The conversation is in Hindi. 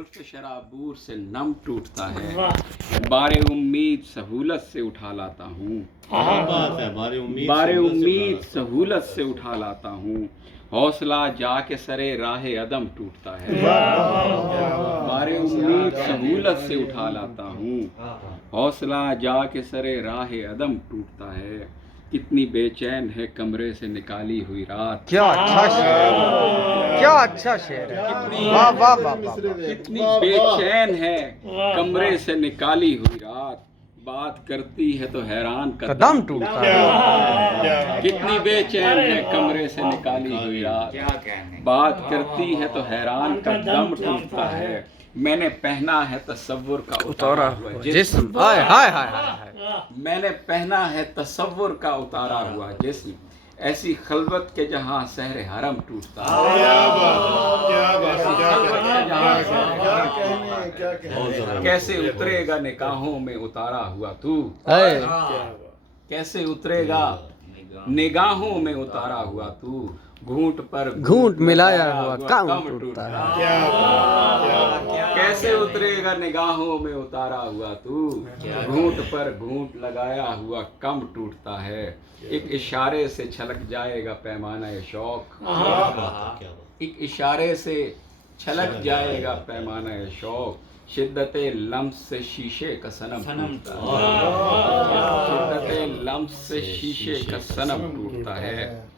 जुल्फ़ शराबूर से नम टूटता है, बारे उम्मीद सहूलत से उठा लाता हूँ। बारे उम्मीद सहूलत से उठा लाता हूँ, हौसला जाके सरे राहे अदम टूटता है। बारे उम्मीद सहूलत से उठा लाता हूँ, हौसला जाके सरे राहे अदम टूटता है। कितनी बेचैन है कमरे से निकाली हुई रात। क्या अच्छा शेर है, क्या अच्छा शेर है। वाह वाह वाह वाह। कितनी बेचैन है कमरे से निकाली हुई रात, बात करती है तो हैरान कदम टूटता है। कितनी बेचैन है कमरे से निकाली हुई रात, बात करती है तो हैरान का दम टूटता है। मैंने पहना है तसव्वुर का उतारा हुआ जिस्म। हाय हाय हाय हाय। मैंने पहना है तसव्वुर का उतारा हुआ जिस्म, ऐसी खलवत के जहाँ सहरे हरम टूटता है। कैसे उतरेगा निगाहों में उतारा हुआ तू, कैसे उतरेगा निगाहों में उतारा हुआ तू, घूंट पर घूंट मिलाया हुआ कम टूटता है। कैसे उतरेगा निगाहों में उतारा हुआ तू, घूंट पर घूंट लगाया हुआ कम टूटता है। एक इशारे से छलक जाएगा पैमाना शौक, एक इशारे से छलक जाएगा पैमाना शौक, शिद्दते लम्स से शीशे का सनम टूटता है। शिद्दते लम्स से शीशे का सनम टूटता है।